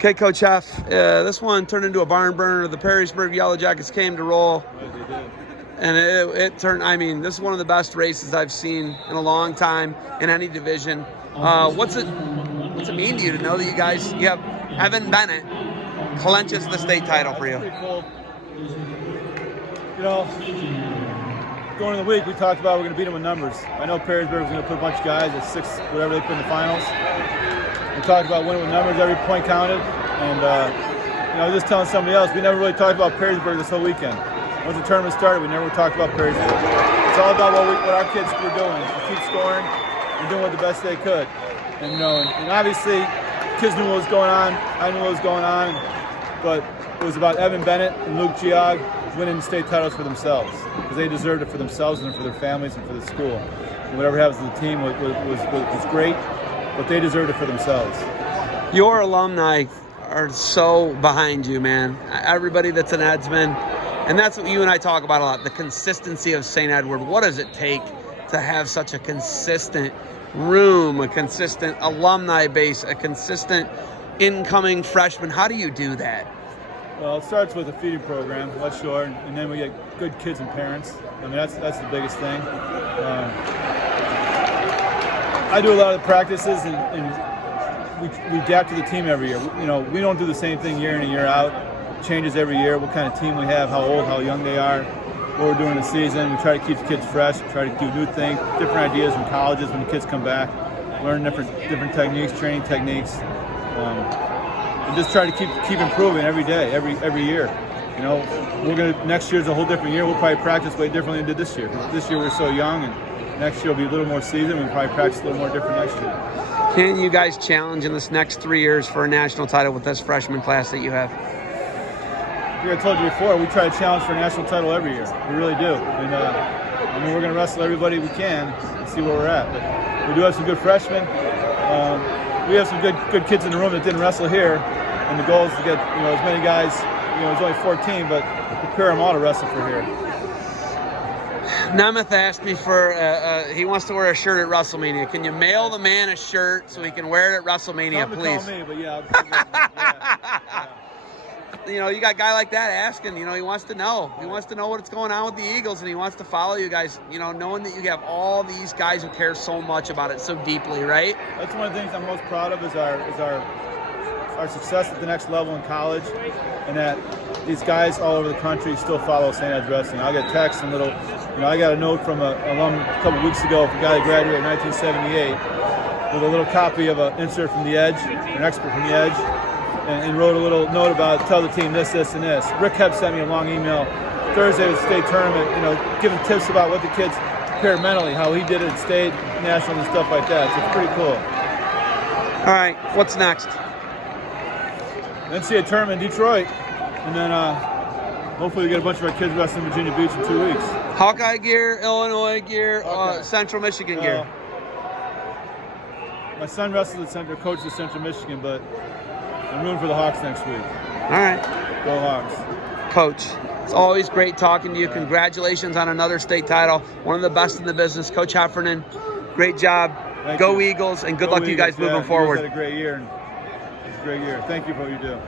Okay, Coach Heff, this one turned into a barn burner. The Perrysburg Yellow Jackets came to roll. Right, they did. And it turned, I mean, this is one of the best races I've seen in a long time in any division. What's it mean to you to know that you have Evan Bennett clenches the state title for you? That's pretty cool. You know, going in the week, we talked about we're going to beat them with numbers. I know Perrysburg was going to put a bunch of guys at 6, whatever they put in the finals. We talked about winning with numbers, every point counted. And, you know, just telling somebody else, we never really talked about Perrysburg this whole weekend. Once the tournament started, we never talked about Perrysburg. It's all about what our kids were doing. To keep scoring and doing what the best they could. And, you know, and obviously, kids knew what was going on. I knew what was going on. But it was about Evan Bennett and Luke Giog winning state titles for themselves, because they deserved it for themselves and for their families and for the school. And whatever happens to the team was great, but they deserved it for themselves. Your alumni are so behind you, man. Everybody that's an Edsman, and that's what you and I talk about a lot, the consistency of St. Edward. What does it take to have such a consistent room, a consistent alumni base, a consistent incoming freshman? How do you do that? Well, it starts with a feeding program, West Shore, and then we get good kids and parents. I mean, that's the biggest thing. I do a lot of the practices, and we adapt to the team every year. You know, we don't do the same thing year in and year out. It changes every year, what kind of team we have, how old, how young they are, what we're doing in the season. We try to keep the kids fresh, try to do new things, different ideas from colleges when the kids come back, learn different techniques, training techniques. And just try to keep improving every day, every year. You know, next year's a whole different year. We'll probably practice way differently than we did this year. This year we're so young, and next year will be a little more seasoned. We'll probably practice a little more different next year. Can you guys challenge in this next 3 years for a national title with this freshman class that you have? Like I told you before, we try to challenge for a national title every year. We really do. And I mean, we're going to wrestle everybody we can and see where we're at. But we do have some good freshmen. We have some good kids in the room that didn't wrestle here. And the goal is to get, you know, as many guys, you know, there's only 14, but prepare them all to wrestle for here. Nemeth asked me for, he wants to wear a shirt at WrestleMania. Can you mail the man a shirt so he can wear it at WrestleMania, please? Call me, but yeah. You know, you got a guy like that asking, you know, he wants to know. He wants to know what's going on with the Eagles, and he wants to follow you guys, you know, knowing that you have all these guys who care so much about it so deeply, right? That's one of the things I'm most proud of is our success at the next level in college, and that these guys all over the country still follow St. Ed's Wrestling. I get texts and I got a note from an alum a couple weeks ago, a guy that graduated in 1978, with a little copy of an insert from The Edge, an expert from The Edge, and wrote a little note about tell the team this, and this. Rick Hebb sent me a long email Thursday with the state tournament, you know, giving tips about what the kids prepared mentally, how he did it at state, national, and stuff like that. So it's pretty cool. All right, what's next? NCAA tournament in Detroit, and then hopefully we get a bunch of our kids wrestling in Virginia Beach in 2 weeks. Hawkeye gear, Illinois gear, Central Michigan gear. My son wrestles at coaches at Central Michigan, but I'm rooting for the Hawks next week. All right. Go Hawks. Coach, it's always great talking to you. Congratulations on another state title. One of the best in the business. Coach Heffernan, great job. Go Eagles, and good luck to you guys moving forward. You guys had a great year. It's a great year. Thank you for what you do.